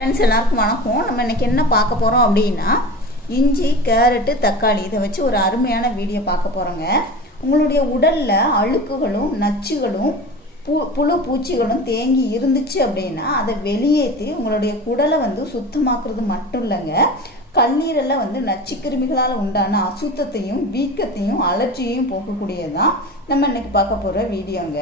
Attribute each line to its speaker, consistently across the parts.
Speaker 1: Friends எல்லாருக்கும் வணக்கம். நம்ம இன்னைக்கு என்ன பார்க்க போகிறோம் அப்படின்னா இஞ்சி கேரட்டு தக்காளி இதை வச்சு ஒரு அருமையான வீடியோ பார்க்க போகிறோங்க உங்களுடைய உடலில் அழுக்குகளும் நச்சுகளும் பூ புழு பூச்சிகளும் தேங்கி இருந்துச்சு அப்படின்னா அதை வெளியேற்றி உங்களுடைய குடலை வந்து சுத்தமாக்குறது மட்டும் இல்லைங்க. கல்லீரலில் வந்து நச்சுக்கிருமிகளால் உண்டான அசுத்தத்தையும் வீக்கத்தையும் அலர்ஜியையும் போக்கக்கூடியது தான் நம்ம இன்றைக்கி பார்க்க போகிற வீடியோங்க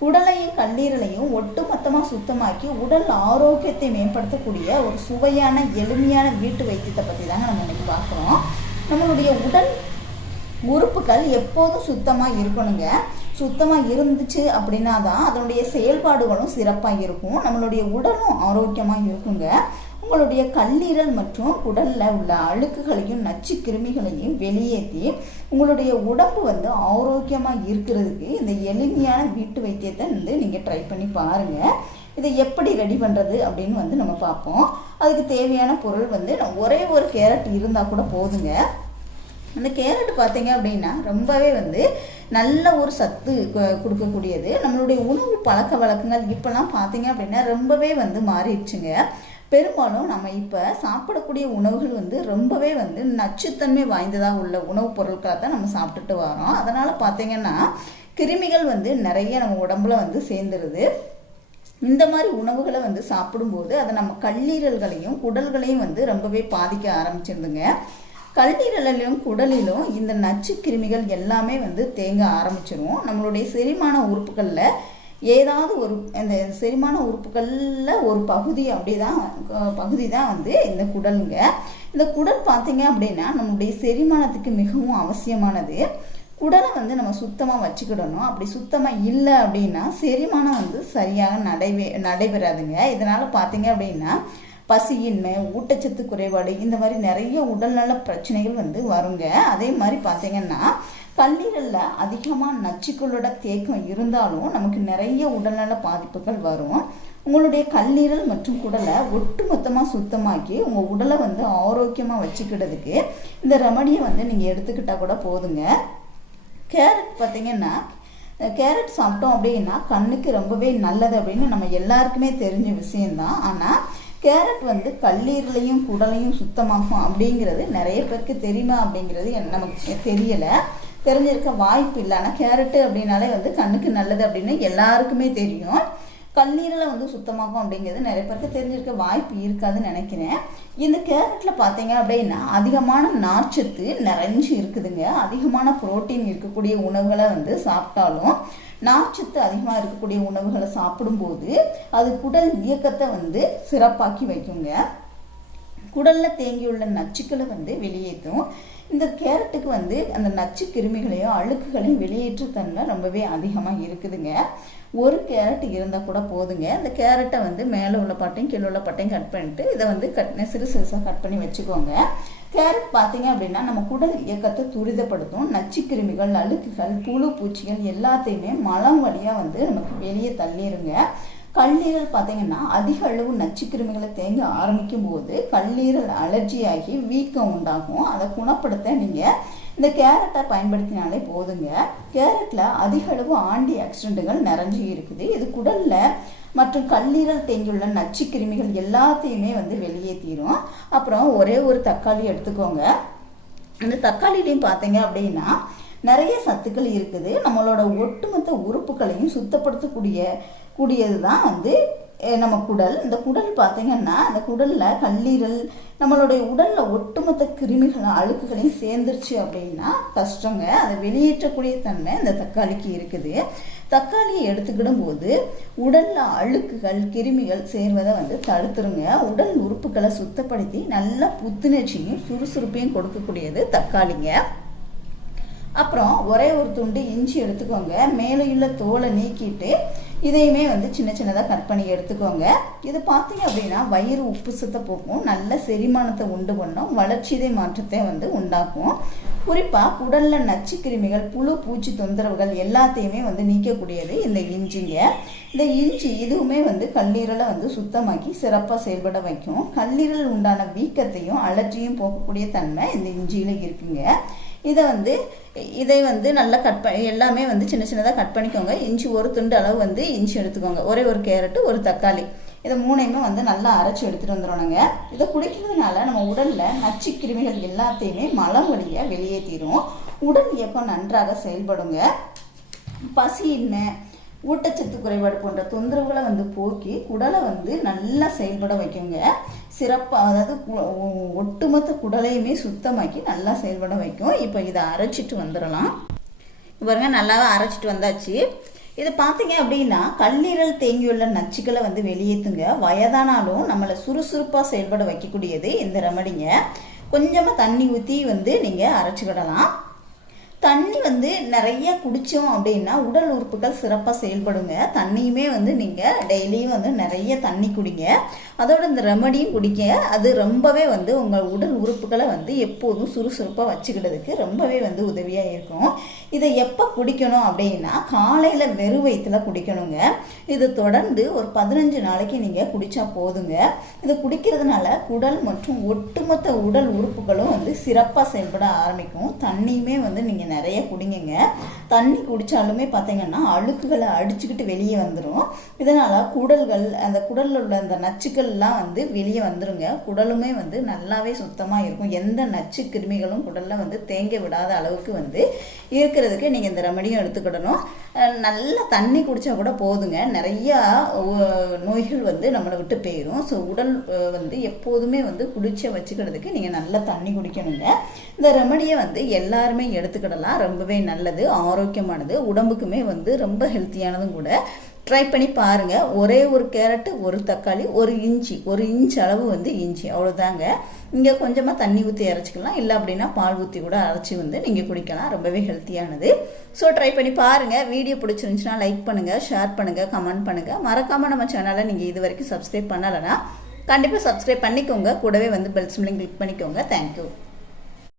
Speaker 1: குடலையும் கல்லீரலையும் ஒட்டுமொத்தமாக சுத்தமாக்கி உடல் ஆரோக்கியத்தை மேம்படுத்தக்கூடிய ஒரு சுவையான எளிமையான வீட்டு வைத்தியத்தை பற்றி தாங்க நம்ம இன்னைக்கு பார்க்குறோம். நம்மளுடைய உடல் உறுப்புகள் எப்போதும் சுத்தமாக இருக்கணுங்க. சுத்தமாக இருந்துச்சு அப்படின்னா தான் அதனுடைய செயல்பாடுகளும் சிறப்பாக இருக்கும். நம்மளுடைய உடலும் ஆரோக்கியமாக இருக்குங்க. உங்களுடைய கல்லீரல் மற்றும் உடலில் உள்ள அழுக்குகளையும் நச்சு கிருமிகளையும் வெளியேற்றி உங்களுடைய உடம்பு வந்து ஆரோக்கியமாக இருக்கிறதுக்கு இந்த எளிமையான வீட்டு வைத்தியத்தை வந்து நீங்கள் ட்ரை பண்ணி பாருங்கள் இதை எப்படி ரெடி பண்ணுறது அப்படின்னு வந்து நம்ம பார்ப்போம். அதுக்கு தேவையான பொருள் வந்து ஒரே ஒரு கேரட் இருந்தால் கூட போதுங்க. அந்த கேரட் பார்த்தீங்க அப்படின்னா ரொம்பவே வந்து நல்ல ஒரு சத்து கொடுக்கக்கூடியது. நம்மளுடைய உணவு பழக்க வழக்கங்கள் இப்போல்லாம் பார்த்தீங்க அப்படின்னா ரொம்பவே வந்து மாறிடுச்சுங்க. பெரும்பாலும் நம்ம இப்போ சாப்பிடக்கூடிய உணவுகள் வந்து ரொம்பவே வந்து நச்சுத்தன்மை வாய்ந்ததாக உள்ள உணவுப் பொருட்களை தான் நம்ம சாப்பிட்டுட்டு வரோம். அதனால் பார்த்தீங்கன்னா கிருமிகள் வந்து நிறைய நம்ம உடம்புல வந்து சேர்ந்துருது. இந்த மாதிரி உணவுகளை வந்து சாப்பிடும்போது அதை நம்ம கல்லீரல்களையும் குடல்களையும் வந்து ரொம்பவே பாதிக்க ஆரம்பிச்சிருந்துங்க கல்லீரலிலும் குடலிலும் இந்த நச்சு கிருமிகள் எல்லாமே வந்து தேங்க ஆரம்பிச்சிரும். நம்மளுடைய செரிமான உறுப்புகளில் ஏதாவது ஒரு இந்த செரிமான உறுப்புகளில் ஒரு பகுதி அப்படியே தான் பகுதி தான் வந்து இந்த குடலுங்க. இந்த குடல் பார்த்தீங்க அப்படின்னா நம்மளுடைய செரிமானத்துக்கு மிகவும் அவசியமானது. குடலை வந்து நம்ம சுத்தமாக வச்சுக்கிடணும். அப்படி சுத்தமாக இல்லை அப்படின்னா செரிமானம் வந்து சரியாக நடைபெ நடைபெறாதுங்க. இதனால் பார்த்தீங்க அப்படின்னா பசியின்மை ஊட்டச்சத்து குறைபாடு இந்த மாதிரி நிறைய உடல்நல பிரச்சனைகள் வந்து வருங்க. அதே மாதிரி பார்த்தீங்கன்னா கல்லீரலில் அதிகமாக நச்சுக்களோட தேக்கம் இருந்தாலும் நமக்கு நிறைய உடல்நல பாதிப்புகள் வரும். உங்களுடைய கல்லீரல் மற்றும் குடலை ஒட்டு மொத்தமாக சுத்தமாக்கி உங்கள் உடலை வந்து ஆரோக்கியமாக வச்சுக்கிட்டதுக்கு இந்த ரெமடியை வந்து நீங்கள் எடுத்துக்கிட்டால் கூட போதுங்க. கேரட் பார்த்தீங்கன்னா கேரட் சாப்பிட்டோம் அப்படின்னா கண்ணுக்கு ரொம்பவே நல்லது அப்படின்னு நம்ம எல்லாருக்குமே தெரிஞ்ச விஷயம்தான். ஆனால் கேரட் வந்து கல்லீரலையும் குடலையும் சுத்தமாகும் அப்படிங்கிறது நிறைய பேருக்கு தெரியுமா அப்படிங்கிறது நமக்கு தெரியலை. தெரிஞ்சிருக்க வாய்ப்பு இல்லை. ஆனால் கேரட்டு அப்படின்னாலே வந்து கண்ணுக்கு நல்லது அப்படின்னு எல்லாருக்குமே தெரியும். கல்லீரலை வந்து சுத்தமாக்கும் அப்படிங்கிறது நிறைய பேருக்கு தெரிஞ்சிருக்க வாய்ப்பு இருக்காதுன்னு நினைக்கிறேன். இந்த கேரட்டில் பார்த்தீங்க அப்படின்னா அதிகமான நார்ச்சத்து நிறைஞ்சு இருக்குதுங்க. அதிகமான புரோட்டீன் இருக்கக்கூடிய உணவுகளை வந்து சாப்பிட்டாலும் நார்ச்சத்து அதிகமாக இருக்கக்கூடிய உணவுகளை சாப்பிடும்போது அது குடல் இயக்கத்தை வந்து சிறப்பாக்கி வைக்குங்க. குடலில் தேங்கியுள்ள நச்சுக்களை வந்து வெளியேற்றும். இந்த கேரட்டுக்கு வந்து அந்த நச்சு கிருமிகளையும் அழுக்குகளையும் வெளியேற்று தன்மை ரொம்பவே அதிகமாக இருக்குதுங்க. ஒரு கேரட் இருந்தால் கூட போதுங்க. அந்த கேரட்டை வந்து மேலே உள்ள பட்டையும் கீழே உள்ள பட்டையும் கட் பண்ணிட்டு இதை வந்து கட் சிறு சிறுசாக கட் பண்ணி வச்சுக்கோங்க. கேரட் பார்த்தீங்க அப்படின்னா நம்ம குடல் இயக்கத்தை துரிதப்படுத்தும். நச்சு கிருமிகள் அழுக்குகள் புழு பூச்சிகள் எல்லாத்தையுமே மலம் வழியாக வந்து நமக்கு வெளியே தள்ளிடுங்க கல்லீரல் பார்த்தீங்கன்னா அதிக அளவு நச்சுக்கிருமிகளை தேங்க ஆரம்பிக்கும் போது கல்லீரல் அலர்ஜி ஆகி வீக்கம் உண்டாகும். அதை குணப்படுத்த நீங்கள் இந்த கேரட்டை பயன்படுத்தினாலே போதுங்க. கேரட்டில் அதிக அளவு ஆண்டி ஆக்சிடென்ட்டுகள் நிறைஞ்சு இருக்குது. இது குடலில் மற்றும் கல்லீரல் தேங்கியுள்ள நச்சுக்கிருமிகள் எல்லாத்தையுமே வந்து வெளியேற்றிடும் அப்புறம் ஒரே ஒரு தக்காளி எடுத்துக்கோங்க. அந்த தக்காளிலையும் பார்த்தீங்க அப்படின்னா நிறைய சத்துக்கள் இருக்குது. நம்மளோட ஒட்டுமொத்த உறுப்புகளையும் சுத்தப்படுத்தக்கூடிய கூடியது தான் வந்து நம்ம குடல். இந்த குடல் பார்த்தீங்கன்னா அந்த குடலில் கல்லீரல் நம்மளுடைய உடலில் ஒட்டுமொத்த கிருமிகளும் அழுக்குகளையும் சேர்ந்துருச்சு அப்படின்னா கஷ்டங்க. அதை வெளியேற்றக்கூடிய தன்மை இந்த தக்காளிக்கு இருக்குது. தக்காளியை எடுத்துக்கிடும் போது உடலில் அழுக்குகள் கிருமிகள் சேர்வதை வந்து தடுத்துருங்க. உடல் உறுப்புகளை சுத்தப்படுத்தி நல்ல புத்துணர்ச்சியும் சுறுசுறுப்பையும் கொடுக்கக்கூடியது தக்காளிங்க. அப்புறம் ஒரே ஒரு துண்டு இஞ்சி எடுத்துக்கோங்க. மேலேயுள்ள தோலை நீக்கிட்டு இதையுமே வந்து சின்ன சின்னதாக கட் பண்ணி எடுத்துக்கோங்க. இது பார்த்தீங்க அப்படின்னா வயிறு உப்பு சத்தை போக்கும் நல்ல செரிமானத்தை உண்டு பண்ணும். வளர்ச்சிதை மாற்றத்தை வந்து உண்டாக்கும். குறிப்பாக உடலில் நச்சு கிருமிகள் புழு பூச்சி தொந்தரவுகள் எல்லாத்தையுமே வந்து நீக்கக்கூடியது இந்த இஞ்சிங்க. இந்த இஞ்சி இதுவுமே வந்து கல்லீரலை வந்து சுத்தமாக்கி சிறப்பாக செயல்பட வைக்கும். கல்லீரல் உண்டான வீக்கத்தையும் அலர்ஜியும் போக்கக்கூடிய தன்மை இந்த இஞ்சியில் இருக்குங்க. இதை வந்து இதை வந்து நல்லா கட் பண்ணி எல்லாமே வந்து சின்ன சின்னதாக கட் பண்ணிக்கோங்க. இஞ்சி ஒரு துண்டு அளவு வந்து இஞ்சி எடுத்துக்கோங்க. ஒரே ஒரு கேரட்டு ஒரு தக்காளி. இதை மூணையுமே வந்து நல்லா அரைச்சி எடுத்துகிட்டு வந்துடணுங்க. இதை குடிக்கிறதுனால நம்ம உடலில் நச்சு கிருமிகள் எல்லாத்தையுமே மலம் வழியாக வெளியேற்றிடும் உடல் இயக்கம் நன்றாக செயல்படுங்க. பசியின்மை ஊட்டச்சத்து குறைபாடு போன்ற தொந்தரவுகளை வந்து போக்கி குடலை வந்து நல்லா செயல்பட வைக்குங்க. சிறப்பாக அதாவது ஒட்டுமொத்த குடலையுமே சுத்தமாக்கி நல்லா செயல்பட வைக்கும். இப்போ இதை அரைச்சிட்டு வந்துடலாம். பாருங்க நல்லாவே அரைச்சிட்டு வந்தாச்சு. இது பார்த்தீங்க அப்படின்னா கல்லீரல் தேங்கியுள்ள நச்சுக்களை வந்து வெளியேற்றுங்க வயதானாலும் நம்மளை சுறுசுறுப்பாக செயல்பட வைக்கக்கூடியது இந்த ரெமடிங்க. கொஞ்சமாக தண்ணி ஊற்றி வந்து நீங்கள் அரைச்சிக்கிடலாம். தண்ணி வந்து நிறைய குடித்தோம் அப்படின்னா உடல் உறுப்புகள் சிறப்பாக செயல்படுங்க. தண்ணியுமே வந்து நீங்கள் டெய்லியும் வந்து நிறைய தண்ணி குடிங்க. அதோட இந்த ரெமடியும் குடிங்க. அது ரொம்பவே வந்து உங்கள் உடல் உறுப்புகளை வந்து எப்போதும் சுறுசுறுப்பாக வச்சுக்கிறதுக்கு ரொம்பவே வந்து உதவியாக இருக்கும். இதை எப்போ குடிக்கணும் அப்படின்னா காலையில் வெறும் வயிற்றுல குடிக்கணுங்க. இது தொடர்ந்து ஒரு பதினஞ்சு நாளைக்கு நீங்கள் குடித்தா போதுங்க. இது குடிக்கிறதுனால குடல் மற்றும் ஒட்டுமொத்த உடல் உறுப்புகளும் வந்து சிறப்பாக செயல்பட ஆரம்பிக்கும். தண்ணியுமே வந்து நீங்கள் நிறைய குடிங்கங்க. தண்ணி குடித்தாலுமே பார்த்தீங்கன்னா அழுக்குகளை அடிச்சுக்கிட்டு வெளியே வந்துடும் இதனால் குடல்கள் அந்த குடலில் உள்ள அந்த நச்சுக்கள்லாம் வந்து வெளியே வந்துருங்க. குடலுமே வந்து நல்லாவே சுத்தமாக இருக்கும். எந்த நச்சு கிருமிகளும் குடலில் வந்து தேங்க விடாத அளவுக்கு வந்து இருக்கிறதுக்கு நீங்கள் இந்த ரெமடியும் எடுத்துக்கிடணும். நல்லா தண்ணி குடித்தா கூட போதுங்க. நிறையா நோய்கள் வந்து நம்மளை விட்டு போயிடும் ஸோ உடல் வந்து எப்போதுமே வந்து குடிச்ச வச்சுக்கிறதுக்கு நீங்கள் நல்லா தண்ணி குடிக்கணுங்க. இந்த ரெமடியை வந்து எல்லாருமே எடுத்துக்கிடலாம். ரொம்பவே நல்லது ஆரோக்கியமானது உடம்புக்குமே வந்து ரொம்ப ஹெல்த்தியானதும் கூட. ட்ரை பண்ணி பாருங்கள் ஒரே ஒரு கேரட்டு ஒரு தக்காளி ஒரு இஞ்சி. ஒரு இன்ச் அளவு வந்து இஞ்சி. அவ்வளோதாங்க இங்கே கொஞ்சமாக தண்ணி ஊற்றி அரைச்சிக்கலாம். இல்லை அப்படின்னா பால் ஊற்றி கூட அரைச்சி வந்து நீங்கள் குடிக்கலாம். ரொம்பவே ஹெல்த்தியானது ஸோ ட்ரை பண்ணி பாருங்கள் வீடியோ பிடிச்சிருந்துச்சுன்னா லைக் பண்ணுங்கள் ஷேர் பண்ணுங்கள் கமெண்ட் பண்ணுங்கள் மறக்காமல் நம்ம சேனலை நீங்கள் இது வரைக்கும் சப்ஸ்கிரைப் பண்ணலைன்னா கண்டிப்பாக சப்ஸ்கிரைப் பண்ணிக்கோங்க. கூடவே வந்து பெல் சிம்லிங் கிளிக் பண்ணிக்கோங்க. Thank you